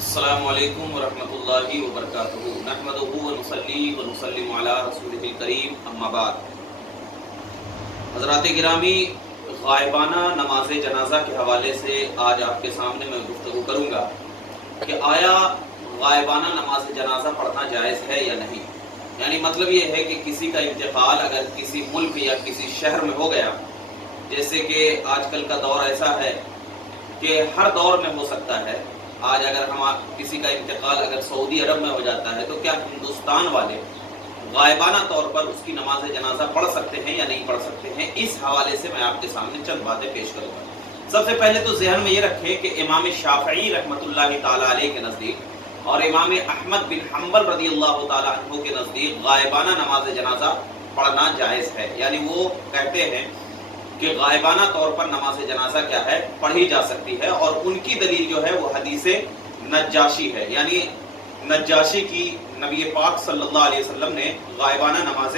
السلام علیکم ورحمۃ اللہ وبرکاتہ نحمدہ ونصلی ونسلم علی رسولہ الکریم اما بعد۔ حضرات گرامی، غائبانہ نماز جنازہ کے حوالے سے آج آپ کے سامنے میں گفتگو کروں گا کہ آیا غائبانہ نماز جنازہ پڑھنا جائز ہے یا نہیں۔ یعنی مطلب یہ ہے کہ کسی کا انتقال اگر کسی ملک یا کسی شہر میں ہو گیا، جیسے کہ آج کل کا دور ایسا ہے کہ ہر دور میں ہو سکتا ہے۔ آج اگر کسی کا انتقال اگر سعودی عرب میں ہو جاتا ہے تو کیا ہندوستان والے غائبانہ طور پر اس کی نماز جنازہ پڑھ سکتے ہیں یا نہیں پڑھ سکتے ہیں؟ اس حوالے سے میں آپ کے سامنے چند باتیں پیش کروں گا۔ سب سے پہلے تو ذہن میں یہ رکھیں کہ امام شافعی رحمۃ اللہ تعالی علیہ کے نزدیک اور امام احمد بن حنبل رضی اللہ تعالی عنہ کے نزدیک غائبانہ نماز جنازہ پڑھنا جائز ہے۔ یعنی وہ کہتے ہیں کہ غائبانہ طور پر نماز جنازہ کیا ہے، پڑھی جا سکتی ہے، اور ان کی دلیل جو ہے وہ حدیث نجاشی ہے۔ یعنی نجاشی کی نبی پاک صلی اللہ علیہ وسلم نے غائبانہ نماز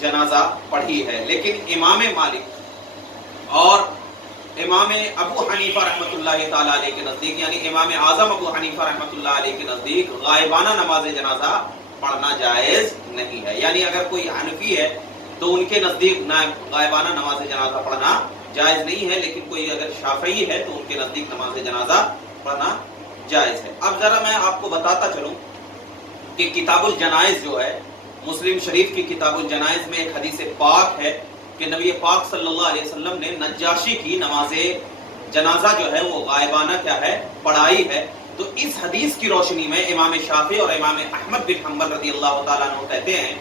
جنازہ پڑھی ہے۔ لیکن امام مالک اور امام ابو حنیفہ رحمۃ اللہ تعالی علیہ کے نزدیک، یعنی امام اعظم ابو حنیفہ رحمۃ اللہ علیہ کے نزدیک غائبانہ نماز جنازہ پڑھنا جائز نہیں ہے۔ یعنی اگر کوئی حنفی ہے تو ان کے نزدیک غائبانہ نماز جنازہ پڑھنا جائز نہیں ہے، لیکن کوئی اگر شافعی ہے تو ان کے نزدیک نماز جنازہ پڑھنا جائز ہے۔ اب ذرا میں آپ کو بتاتا چلوں کہ کتاب الجنائز جو ہے، مسلم شریف کی کتاب الجنائز میں ایک حدیث پاک ہے کہ نبی پاک صلی اللہ علیہ وسلم نے نجاشی کی نماز جنازہ جو ہے وہ غائبانہ کیا ہے، پڑھائی ہے۔ تو اس حدیث کی روشنی میں امام شافعی اور امام احمد بن حنبل رضی اللہ تعالیٰ عنہ کہتے ہیں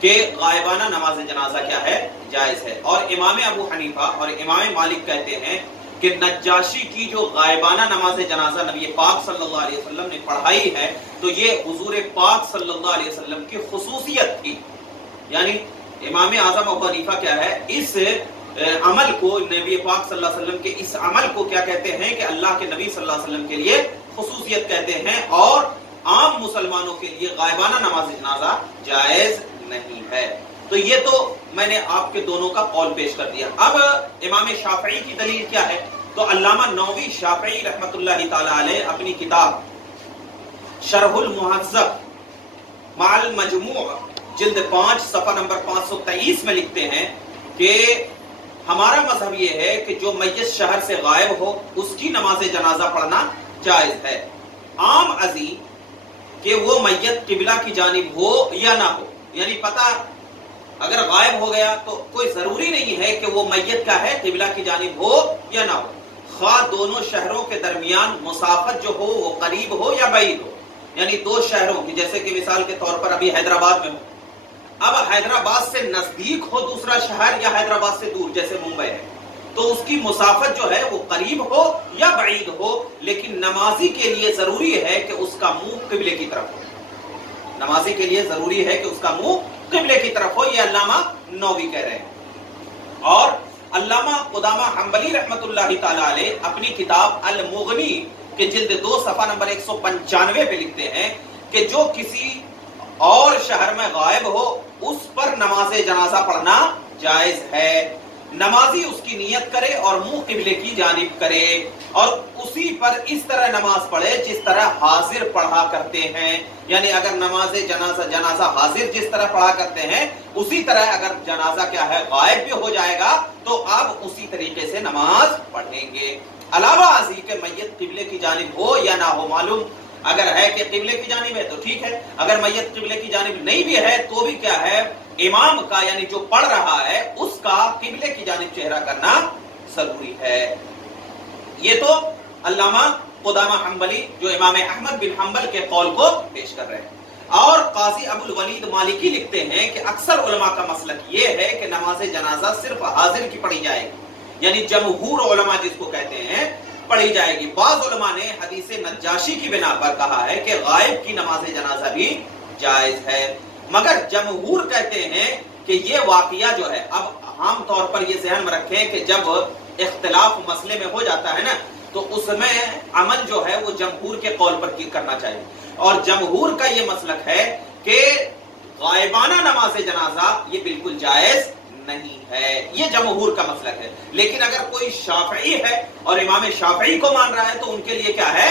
کہ غائبانہ نماز جنازہ کیا ہے، جائز ہے۔ اور امام ابو حنیفہ اور امام مالک کہتے ہیں کہ نجاشی کی جو غائبانہ نماز جنازہ نبی پاک صلی اللہ علیہ وسلم نے پڑھائی ہے تو یہ حضور پاک صلی اللہ علیہ وسلم کی خصوصیت تھی۔ یعنی امام اعظم ابو حنیفہ کیا ہے، اس عمل کو، نبی پاک صلی اللہ علیہ وسلم کے اس عمل کو کیا کہتے ہیں کہ اللہ کے نبی صلی اللہ علیہ وسلم کے لیے خصوصیت کہتے ہیں، اور عام مسلمانوں کے لیے غائبانہ نماز جنازہ جائز نہیں ہے۔ تو یہ تو میں نے آپ کے دونوں کا قول پیش کر دیا۔ اب امام شافعی کی دلیل کیا ہے؟ تو علامہ نووی شافعی رحمۃ اللہ تعالی علیہ اپنی کتاب شرح المہذب مع المجموع جلد 5 صفحہ نمبر 523 میں لکھتے ہیں کہ ہمارا مذہب یہ ہے کہ جو میت شہر سے غائب ہو اس کی نماز جنازہ پڑھنا جائز ہے، عام ازی کہ وہ میت قبلہ کی جانب ہو یا نہ ہو۔ یعنی پتہ اگر غائب ہو گیا تو کوئی ضروری نہیں ہے کہ وہ میت کا ہے قبلہ کی جانب ہو یا نہ ہو، خواہ دونوں شہروں کے درمیان مسافت جو ہو وہ قریب ہو یا بعید ہو۔ یعنی دو شہروں کی، جیسے کہ مثال کے طور پر ابھی حیدرآباد میں ہو، اب حیدرآباد سے نزدیک ہو دوسرا شہر یا حیدرآباد سے دور جیسے ممبئی ہے، تو اس کی مسافت جو ہے وہ قریب ہو یا بعید ہو، لیکن نمازی کے لیے ضروری ہے کہ اس کا منہ قبلے کی طرف ہو۔ نمازی کے لیے ضروری ہے کہ اس کا منہ قبلے کی طرف ہو، یہ علامہ نووی کہہ رہے ہیں۔ اور علامہ قدامہ حنبلی رحمۃ اللہ تعالی علیہ اپنی کتاب المغنی کے جلد 2 صفحہ نمبر 195 پہ لکھتے ہیں کہ جو کسی اور شہر میں غائب ہو اس پر نماز جنازہ پڑھنا جائز ہے، نمازی اس کی نیت کرے اور منہ قبلے کی جانب کرے، اور اسی پر اس طرح نماز پڑھے جس طرح حاضر پڑھا کرتے ہیں۔ یعنی اگر نماز جنازہ حاضر جس طرح پڑھا کرتے ہیں اسی طرح اگر جنازہ کیا ہے غائب بھی ہو جائے گا تو آپ اسی طریقے سے نماز پڑھیں گے۔ علاوہ ازیں کہ میت قبلے کی جانب ہو یا نہ ہو، معلوم اگر ہے کہ قبلے کی جانب ہے تو ٹھیک ہے، اگر میت قبلے کی جانب نہیں بھی ہے تو بھی کیا ہے، امام کا یعنی جو پڑھ رہا ہے اس کا قبلے کی جانب چہرہ کرنا ضروری ہے۔ یہ تو علامہ قدامہ حنبلی جو امام احمد بن حنبل کے قول کو پیش کر رہے ہیں۔ اور قاضی ابو الولید مالکی لکھتے ہیں کہ اکثر علماء کا مسلک یہ ہے کہ نماز جنازہ صرف حاضر کی پڑھی جائے گی، یعنی جمہور علماء جس کو کہتے ہیں پڑھی جائے گی۔ بعض علماء نے حدیث نجاشی کی بنا پر کہا ہے کہ غائب کی نماز جنازہ بھی جائز ہے، مگر جمہور کہتے ہیں کہ یہ واقعہ جو ہے، اب عام طور پر یہ ذہن میں رکھیں کہ جب اختلاف مسئلے میں ہو جاتا ہے نا تو اس میں عمل جو ہے وہ جمہور کے قول پر کرنا چاہیے، اور جمہور کا یہ مسلک ہے کہ غائبانہ نماز جنازہ یہ بالکل جائز نہیں ہے، یہ جمہور کا مسلک ہے۔ لیکن اگر کوئی شافعی ہے اور امام شافعی کو مان رہا ہے تو ان کے لیے کیا ہے،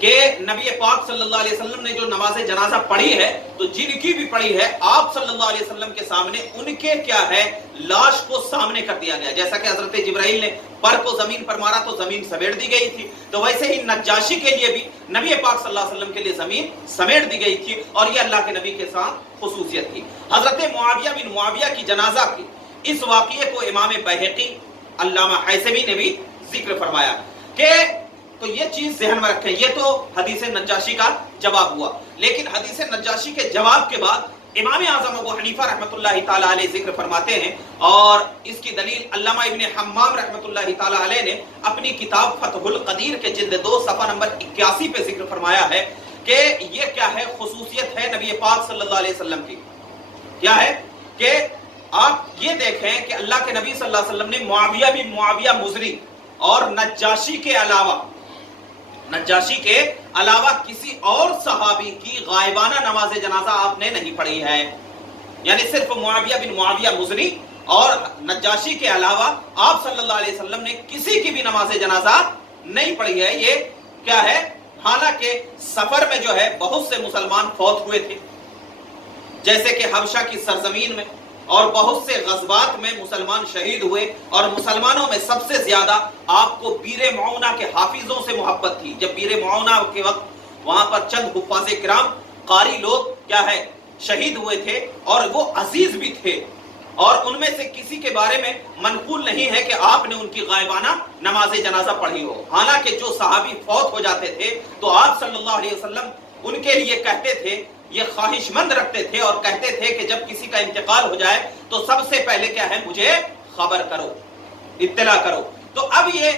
کہ نبی پاک صلی اللہ علیہ وسلم نے جو نماز جنازہ پڑھی ہے تو جن کی بھی پڑھی ہے آپ صلی اللہ علیہ وسلم کے سامنے ان کے کیا ہے لاش کو سامنے کر دیا گیا. جیسا کہ حضرت جبرائیل نے پر کو زمین پر مارا تو زمین سمیٹ دی گئی تھی, تو ویسے ہی نجاشی کے لیے بھی نبی پاک صلی اللہ علیہ وسلم کے لیے زمین سمیٹ دی گئی تھی, اور یہ اللہ کے نبی کے ساتھ خصوصیت تھی. حضرت معاویہ بن معاویہ کی جنازہ کی اس واقعے کو امام بہقی علامہ حیثمی نے بھی ذکر فرمایا کہ تو یہ چیز ذہن میں رکھیں, یہ تو حدیث نجاشی کا جواب ہوا. لیکن حدیث نجاشی کے جواب کے بعد امام اعظم ابو حنیفہ رحمۃ اللہ تعالی علیہ ذکر فرماتے ہیں, اور اس کی دلیل علامہ ابن حمام رحمۃ اللہ تعالی علیہ نے اپنی کتاب فتح القدیر کے جلد 2 صفحہ نمبر 81 پہ ذکر فرمایا ہے کہ یہ کیا ہے خصوصیت ہے نبی پاک صلی اللہ علیہ وسلم کی. کیا ہے کہ آپ یہ دیکھیں کہ اللہ کے نبی صلی اللہ علیہ وسلم نے معاویہ بن معاویہ مزری اور نجاشی کے علاوہ کسی اور صحابی کی غائبانہ نماز جنازہ آپ نے نہیں پڑھی ہے. یعنی صرف معاویہ بن معاویہ مزری اور نجاشی کے علاوہ آپ صلی اللہ علیہ وسلم نے کسی کی بھی نماز جنازہ نہیں پڑھی ہے. یہ کیا ہے, حالانکہ سفر میں جو ہے بہت سے مسلمان فوت ہوئے تھے, جیسے کہ حبشہ کی سرزمین میں, اور بہت سے غزوات میں مسلمان شہید ہوئے, اور مسلمانوں میں سب سے زیادہ آپ کو بیر معونہ کے حافظوں سے محبت تھی. جب بیر معونہ کے وقت وہاں پر چند حفاظ کرام قاری لوگ کیا ہے شہید ہوئے تھے, اور وہ عزیز بھی تھے, اور ان میں سے کسی کے بارے میں منقول نہیں ہے کہ آپ نے ان کی غائبانہ نماز جنازہ پڑھی ہو. حالانکہ جو صحابی فوت ہو جاتے تھے تو آپ صلی اللہ علیہ وسلم ان کے لیے کہتے تھے, یہ خواہش مند رکھتے تھے اور کہتے تھے کہ جب کسی کا انتقال ہو جائے تو سب سے پہلے کیا ہے مجھے خبر کرو, اطلاع کرو. تو اب یہ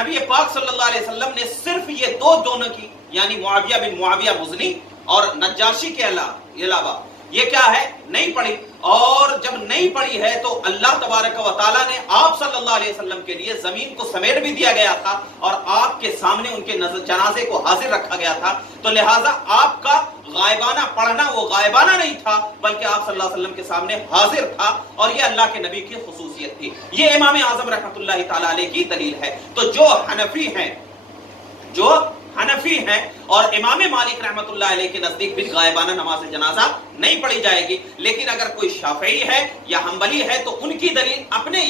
نبی پاک صلی اللہ علیہ وسلم نے صرف یہ دونوں کی, یعنی معاویہ بن معاویہ مزنی اور نجاشی کے علاوہ یہ کیا ہے نہیں پڑھی. اور جب نہیں پڑھی ہے تو اللہ تبارک و تعالیٰ نے آپ صلی اللہ علیہ وسلم کے لیے زمین کو سمیٹ بھی دیا گیا تھا, اور آپ کے سامنے ان کے جنازے کو حاضر رکھا گیا تھا. تو لہٰذا آپ کا غائبانہ پڑھنا وہ غائبانہ نہیں تھا, بلکہ آپ صلی اللہ علیہ وسلم کے سامنے حاضر تھا, اور یہ اللہ کے نبی کی خصوصیت تھی. یہ امام اعظم رحمۃ اللہ تعالی علیہ کی دلیل ہے. تو جو حنفی ہیں اور امام مالک رحمۃ اللہ علیہ کے نزدیک بھی غائبانہ نماز جنازہ نہیں پڑھی جائے گی. لیکن اگر کوئی شافعی ہے یا حنبلی ہے تو ان کی دلیل اپنے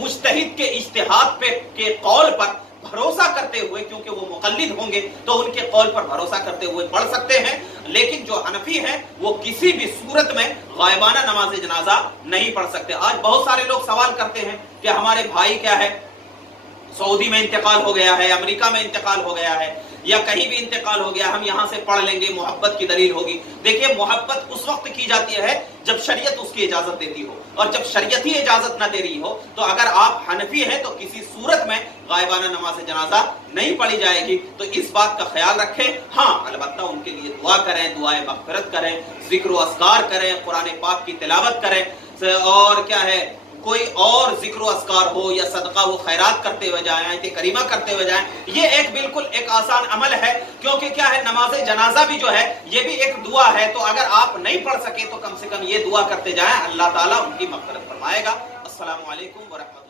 مجتہد کے اجتہاد کے قول پر بھروسہ کرتے ہوئے, کیونکہ وہ مقلد ہوں گے تو ان کے قول پر بھروسہ کرتے ہوئے پڑھ سکتے ہیں. لیکن جو حنفی ہیں وہ کسی بھی صورت میں غائبانہ نماز جنازہ نہیں پڑھ سکتے. آج بہت سارے لوگ سوال کرتے ہیں کہ ہمارے بھائی کیا ہے سعودی میں انتقال ہو گیا ہے, امریکہ میں انتقال ہو گیا ہے, یا کہیں بھی انتقال ہو گیا, ہم یہاں سے پڑھ لیں گے, محبت کی دلیل ہوگی. دیکھیں محبت اس وقت کی جاتی ہے جب شریعت اس کی اجازت دیتی ہو, اور جب شریعت ہی اجازت نہ دے رہی ہو تو اگر آپ حنفی ہیں تو کسی صورت میں غائبانہ نماز جنازہ نہیں پڑھی جائے گی. تو اس بات کا خیال رکھیں. ہاں البتہ ان کے لیے دعا کریں, دعائے مغفرت کریں, ذکر و اذکار کریں, قرآن پاک کی تلاوت کریں, اور کیا ہے کوئی اور ذکر و اذکار ہو یا صدقہ و خیرات کرتے ہوئے جائیں, آیت کریمہ کرتے ہوئے جائیں. یہ بالکل ایک آسان عمل ہے, کیونکہ کیا ہے نماز جنازہ بھی جو ہے یہ بھی ایک دعا ہے. تو اگر آپ نہیں پڑھ سکے تو کم سے کم یہ دعا کرتے جائیں, اللہ تعالیٰ ان کی مغفرت فرمائے گا. السلام علیکم ورحمۃ اللہ.